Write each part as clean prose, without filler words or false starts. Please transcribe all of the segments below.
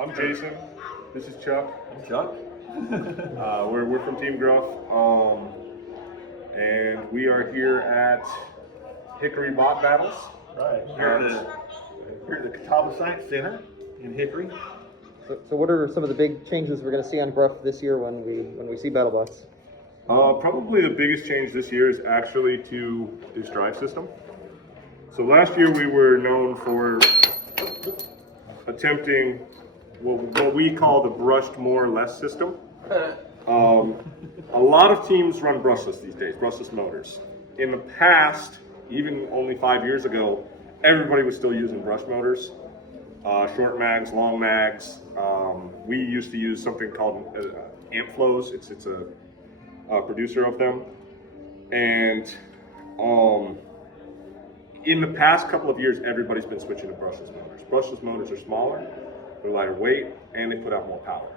I'm Jason. This is Chuck. I'm Chuck. We're from Team Gruff, and we are here at Hickory Bot Battles. Right. Here at the Catawba Science Center in Hickory. So what are some of the big changes we're going to see on Gruff this year when we see BattleBots? Probably the biggest change this year is actually to this drive system. So last year we were known for attempting what we call the brushed more or less system. A lot of teams run brushless these days, brushless motors. In the past, even only 5 years ago, everybody was still using brush motors. Short mags, long mags. We used to use something called amp flows. It's a producer of them. And in the past couple of years, everybody's been switching to brushless motors. Brushless motors are smaller, they're lighter weight, and they put out more power.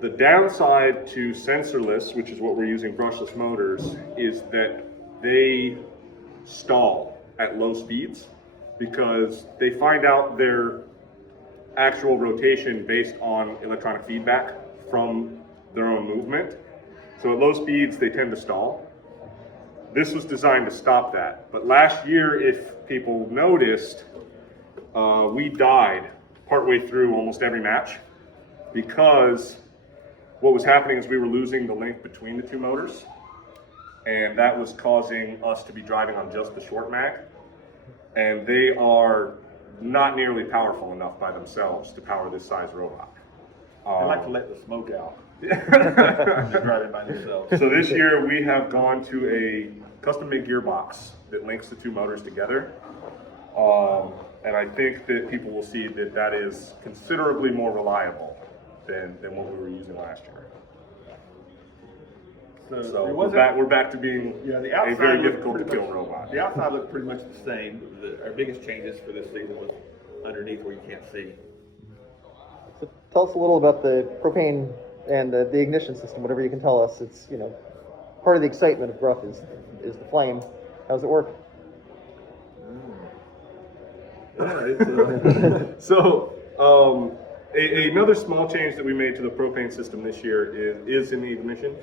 The downside to sensorless, which is what we're using brushless motors, is that they stall at low speeds because they find out their actual rotation based on electronic feedback from their own movement. So at low speeds, they tend to stall. This was designed to stop that. But last year, if people noticed, we died partway through almost every match because what was happening is we were losing the link between the two motors, and that was causing us to be driving on just the short mag, and they are not nearly powerful enough by themselves to power this size robot. They like to let the smoke out. They're driving by themselves. So this year we have gone to a custom-made gearbox that links the two motors together, and I think that people will see that that is considerably more reliable than what we were using last year. So we're back to being a very difficult to kill robot. The outside looked pretty much the same. Our biggest changes for this season was underneath where you can't see. So tell us a little about the propane and the ignition system, whatever you can tell us. It's, part of the excitement of Gruff is the flame. How does it work? So another small change that we made to the propane system this year is in the ignition.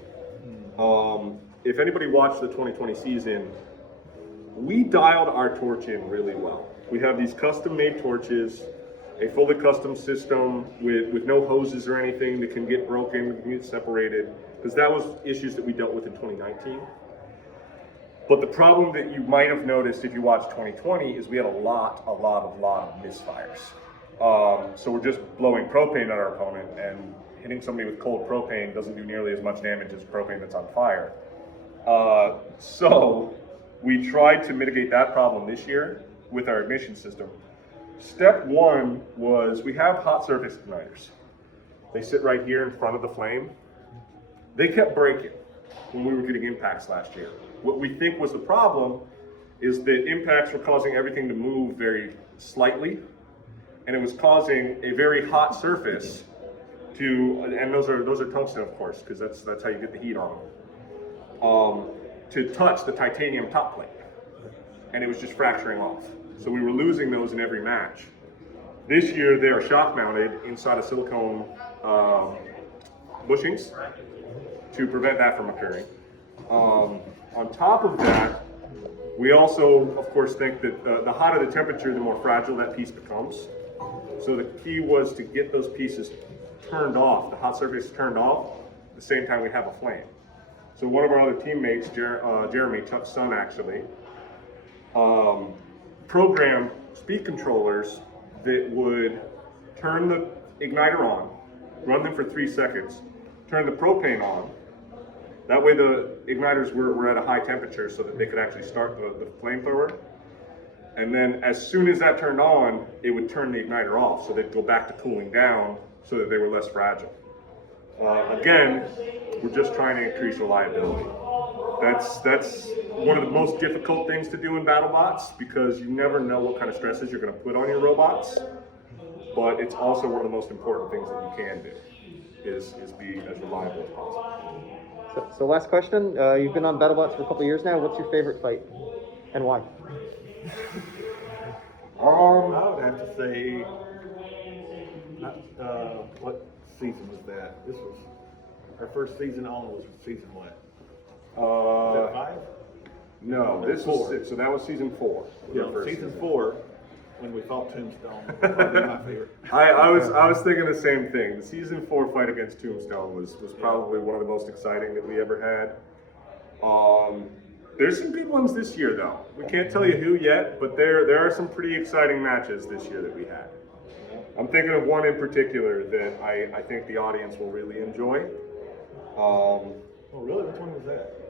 If anybody watched the 2020 season, we dialed our torch in really well. We have these custom-made torches, a fully custom system with no hoses or anything that can get broken, can get separated, because that was issues that we dealt with in 2019. But the problem that you might have noticed if you watched 2020 is we had a lot of misfires. So we're just blowing propane at our opponent, and hitting somebody with cold propane doesn't do nearly as much damage as propane that's on fire. So we tried to mitigate that problem this year with our ignition system. Step one was we have hot surface igniters. They sit right here in front of the flame. They kept breaking when we were getting impacts last year. What we think was the problem is that impacts were causing everything to move very slightly, and it was causing a very hot surface and those are tungsten, of course, because that's how you get the heat on them, to touch the titanium top plate, and it was just fracturing off. So we were losing those in every match. This year they are shock mounted inside of silicone bushings to prevent that from occurring. On top of that, we also, of course, think that the hotter the temperature, the more fragile that piece becomes. So the key was to get those pieces turned off, the hot surface turned off, at the same time we have a flame. So one of our other teammates, Jeremy, Chuck's son actually, programmed speed controllers that would turn the igniter on, run them for 3 seconds, turn the propane on. That way the igniters were at a high temperature so that they could actually start the flamethrower. And then as soon as that turned on, it would turn the igniter off, so they'd go back to cooling down so that they were less fragile. Again, we're just trying to increase reliability. That's one of the most difficult things to do in BattleBots because you never know what kind of stresses you're going to put on your robots, but it's also one of the most important things that you can do is be as reliable as possible. So last question, you've been on BattleBots for a couple of years now. What's your favorite fight and why? I would have to say What season was that? This was our first season on was season what? Was that 5? No, this was 6, so that was season 4. Yeah, Our first season 4 when we fought Tombstone. Probably my favorite. I was thinking the same thing. The season 4 fight against Tombstone was probably one of the most exciting that we ever had. There's some good ones this year though. We can't tell you who yet, but there are some pretty exciting matches this year that we had. I'm thinking of one in particular that I think the audience will really enjoy. Oh, really? Which one was that?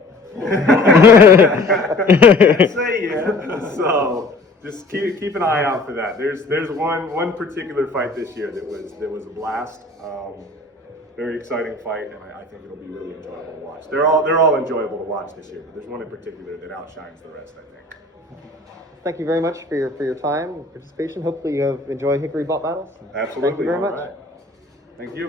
Can't say yet. So just keep an eye out for that. There's one particular fight this year that was a blast. Very exciting fight, and I think it'll be really enjoyable to watch. They're all enjoyable to watch this year, but there's one in particular that outshines the rest, I think. Thank you very much for your time and participation. Hopefully you have enjoyed Hickory Bot Battles. Absolutely. Thank you very much. All right. Thank you.